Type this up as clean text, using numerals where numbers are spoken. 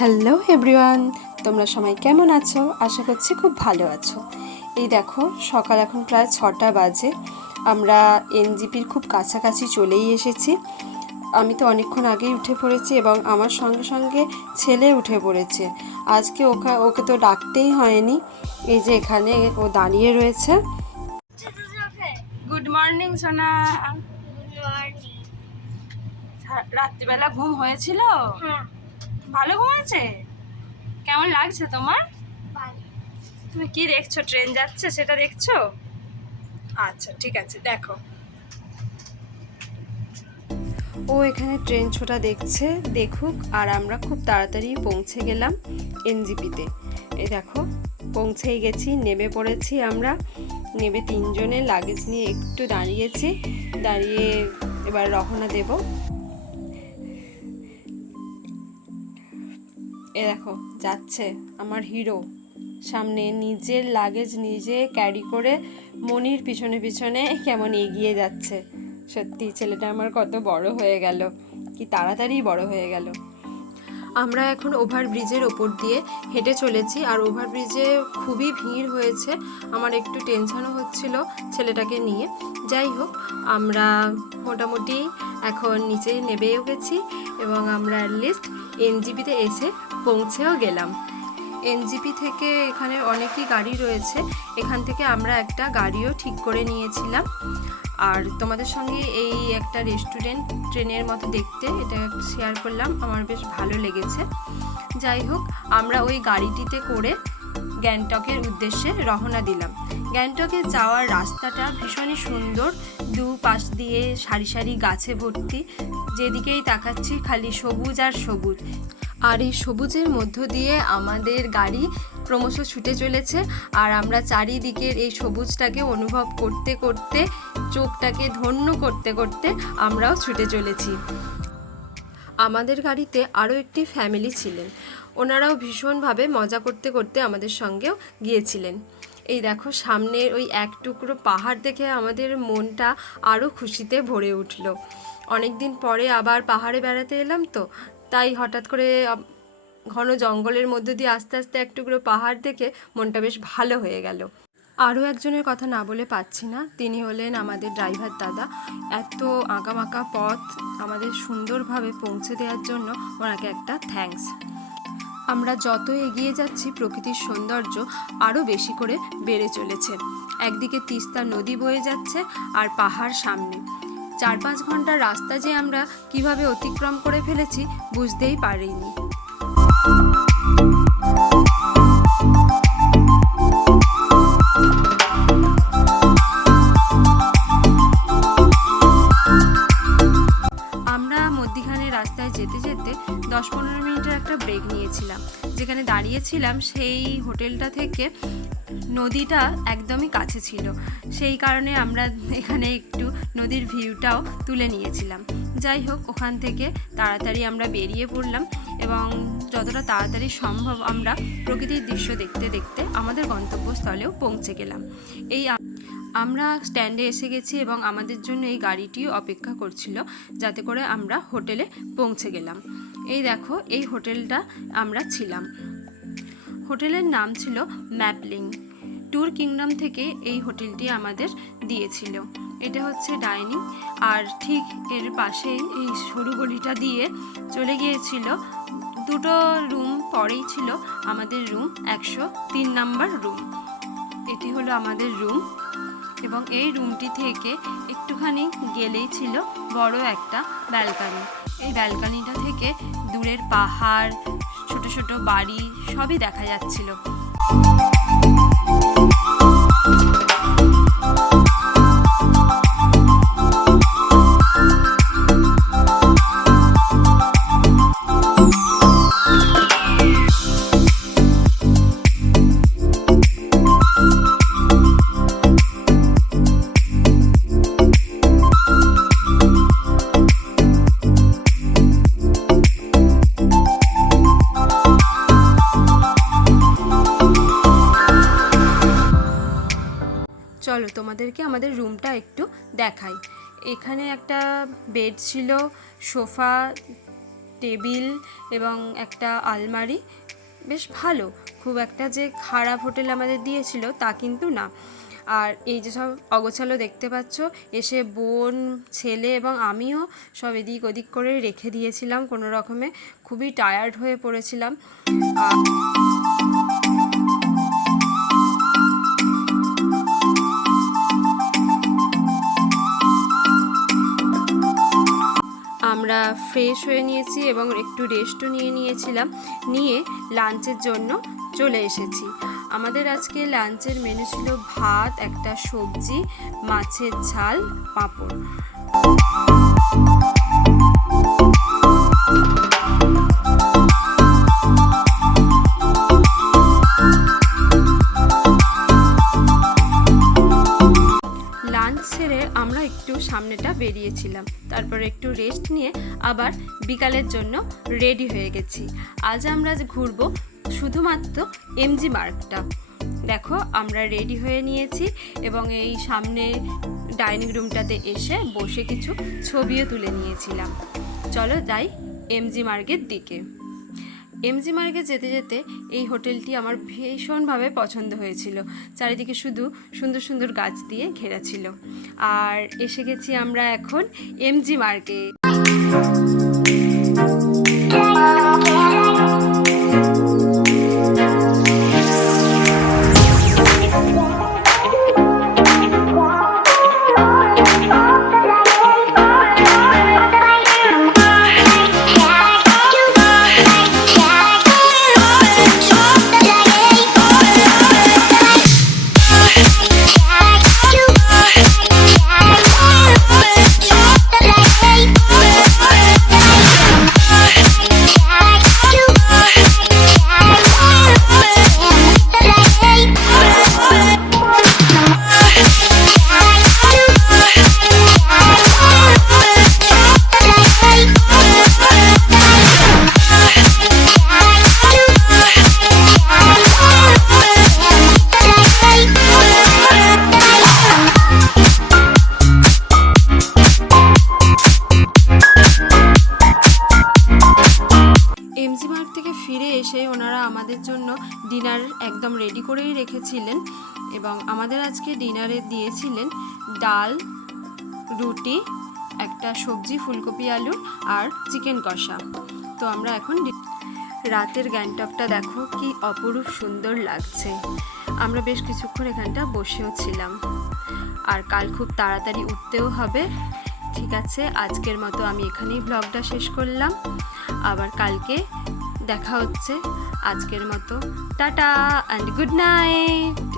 Hello everyone, তোমরা সবাই কেমন আছো? আশা করছি খুব ভালো আছো। এই দেখো, সকাল এখন প্রায় 6টা বাজে। আমরা এনজিপির খুব কাছাকাছি চলেই এসেছি। আমি তো অনেকক্ষণ আগেই উঠে পড়েছি এবং আমার সঙ্গে সঙ্গে ছেলে উঠে পড়েছে। আজকে ওকে তো ডাকতেই হয়নি। এই যে এখানে ও দাঁড়িয়ে রয়েছে। গুড মর্নিং সোনা। রাত্রিবেলা ঘুম হয়েছিল? হ্যাঁ, ভালো ঘুমাচ্ছে। কেমন লাগছে তোমার? তুমি কি দেখছো? ট্রেন যাচ্ছে সেটা দেখছো? আচ্ছা, ঠিক আছে, দেখো। ও এখানে ট্রেন ছোটা দেখছে, দেখুক। আর আমরা খুব তাড়াতাড়ি পৌঁছে গেলাম এনজিপিতে। এই দেখো, পৌঁছেই গেছি, নেমে পড়েছি আমরা। নেমে তিনজনে লাগেজ নিয়ে একটু দাঁড়িয়েছি, দাঁড়িয়ে এবার রওনা দেব। এ দেখো, যাচ্ছে আমার হিরো সামনে, নিজের লাগেজ নিজে ক্যারি করে মনির পিছনে পিছনে কেমন এগিয়ে যাচ্ছে। সত্যি ছেলেটা আমার কত বড় হয়ে গেল, কি তাড়াতাড়ি বড় হয়ে গেল। আমরা এখন ওভারব্রিজের ওপর দিয়ে হেঁটে চলেছি, আর ওভারব্রিজে খুবই ভিড় হয়েছে। আমার একটু টেনশনও হচ্ছিল ছেলেটাকে নিয়ে। যাই হোক, আমরা মোটামুটি এখন নিচে নেমেও গেছি এবং আমরা অ্যাটলিস্ট এনজিপিতে এসে পৌঁছেও গেলাম। এনজিপি থেকে এখানে অনেকই গাড়ি রয়েছে, এখান থেকে আমরা একটা গাড়িও ঠিক করে নিয়েছিলাম। আর তোমাদের সঙ্গে এই একটা রেস্টুরেন্ট ট্রেনের মতো দেখতে, এটা শেয়ার করলাম, আমার বেশ ভালো লেগেছে। যাই হোক, আমরা ওই গাড়িটিতে করে গ্যাংটকের উদ্দেশ্যে রওনা দিলাম। গ্যাংটকে যাওয়ার রাস্তাটা ভীষণই সুন্দর, দুপাশ দিয়ে সারি সারি গাছে ভর্তি, যেদিকেই তাকাচ্ছি খালি সবুজ আর সবুজ। আর এই সবুজের মধ্য দিয়ে আমাদের গাড়ি ক্রমশ ছুটে চলেছে, আর আমরা চারিদিকের এই সবুজটাকে অনুভব করতে করতে, চোখটাকে ধন্য করতে করতে আমরাও ছুটে চলেছি। আমাদের গাড়িতে আরও একটি ফ্যামিলি ছিলেন, ওনারাও ভীষণভাবে মজা করতে করতে আমাদের সঙ্গেও গিয়েছিলেন। এই দেখো, সামনের ওই এক টুকরো পাহাড় দেখে আমাদের মনটা আরও খুশিতে ভরে উঠল। অনেক দিন পরে আবার পাহাড়ে বেড়াতে এলাম তো, তাই হঠাৎ করে ঘন জঙ্গলের মধ্য দিয়ে আস্তে আস্তে এক টুকরো পাহাড় দেখে মনটা বেশ ভালো হয়ে গেল। আরও একজনের কথা না বলে পাচ্ছি না, তিনি হলেন আমাদের ড্রাইভার দাদা। এত আঁকাবাঁকা পথ আমাদের সুন্দরভাবে পৌঁছে দেওয়ার জন্য ওনাকে একটা থ্যাঙ্কস। আমরা যত এগিয়ে যাচ্ছি প্রকৃতির সৌন্দর্য আরও বেশি করে বেড়ে চলেছে। একদিকে তিস্তা নদী বয়ে যাচ্ছে আর পাহাড় সামনে। 4-5 ঘন্টার রাস্তা যে আমরা কিভাবে অতিক্রম করে ফেলেছি বুঝতেই পারিনি। আমরা মধ্যিখানে রাস্তায় যেতে যেতে 10-15 মিনিটের একটা ব্রেক নিয়েছিলাম। যেখানে দাঁড়িয়েছিলাম সেই হোটেলটা থেকে নদীটা একদমই কাছে ছিল, সেই কারণে আমরা এখানে একটু নদীর ভিউটাও তুলে নিয়েছিলাম। যাই হোক, ওখান থেকে তাড়াতাড়ি আমরা বেরিয়ে পড়লাম এবং যতটা তাড়াতাড়ি সম্ভব আমরা প্রকৃতির দৃশ্য দেখতে দেখতে আমাদের গন্তব্যস্থলেও পৌঁছে গেলাম। আমরা স্ট্যান্ডে এসে গেছি এবং আমাদের জন্য এই গাড়িটিও অপেক্ষা করছিল, যাতে করে আমরা হোটেলে পৌঁছে গেলাম। এই দেখো, এই হোটেলটা আমরা ছিলাম। হোটেলের নাম ছিল ম্যাপলিং। ট্যুর কিংডম থেকে এই হোটেলটি আমাদের দিয়েছিল। এটা হচ্ছে ডাইনিং, আর ঠিক এর পাশেই এই সরু গলিটা দিয়ে চলে গিয়েছিল 2টো রুম পরেই ছিল আমাদের রুম, 103 নাম্বার রুম। এটি হলো আমাদের রুম এবং এই রুমটি থেকে একটুখানি গেলেই ছিল বড় একটা ব্যালকানি। এই ব্যালকানিটা থেকে দূরের পাহাড়, ছোট ছোট বাড়ি সবই দেখা যাচ্ছিল। চলো তোমাদেরকে আমাদের রুমটা একটু দেখাই। এখানে একটা বেড ছিল, সোফা টেবিল এবং একটা আলমারি, বেশ ভালো, খুব একটা যে খারাপ হোটেল আমাদের দিয়েছিল তা কিন্তু না। আর এই যে সব অগোছালো দেখতে পাচ্ছ, এসে বোন, ছেলে এবং আমিও সব এদিক ওদিক করে রেখে দিয়েছিলাম কোনো রকমে, খুবই টায়ার্ড হয়ে পড়েছিলাম। আমরা ফ্রেশ হয়ে নিয়েছি এবং একটু রেস্টও নিয়েছিলাম, নিয়ে লাঞ্চের জন্য চলে এসেছি। আমাদের আজকে লাঞ্চের মেনু ছিল ভাত, একটা সবজি, মাছের ঝাল, পাঁপড়। লাঞ্চ সেরে আমরা একটু সামনেটা বেরিয়েছিলাম, তারপরে একটু রেস্ট নিয়ে আবার বিকালের জন্য রেডি হয়ে গেছি। আজ আমরা ঘুরবো শুধুমাত্র এমজি মার্গটা। দেখো আমরা রেডি হয়ে নিয়েছি এবং এই সামনে ডাইনিং রুমটাতে এসে বসে কিছু ছবিও তুলে নিয়েছিলাম। চলো যাই এমজি মার্গের দিকে। এমজি মার্গে যেতে যেতে এই হোটেলটি আমার ভীষণভাবে পছন্দ হয়েছিল। চারিদিকে শুধু সুন্দর সুন্দর গাছ দিয়ে ঘেরা ছিল। আর এসে গেছি আমরা এখন এমজি মার্গে। এমজি মার্গ থেকে ফিরে এসে ওনারা আমাদের জন্য ডিনার একদম রেডি করেই রেখেছিলেন এবং আমাদের আজকে ডিনারে দিয়েছিলেন ডাল, রুটি, একটা সবজি ফুলকপি আলু আর চিকেন কষা। তো আমরা এখন রাতের গ্যাংটকটা দেখো কি অপরূপ সুন্দর লাগছে। আমরা বেশ কিছুক্ষণ এখানটা বসেও ছিলাম। আর কাল খুব তাড়াতাড়ি উঠতেও হবে। ঠিক আছে, আজকের মতো আমি এখানেই ব্লগটা শেষ করলাম। আবার কালকে দেখা হচ্ছে। আজকের মতো টাটা অ্যান্ড গুড নাইট।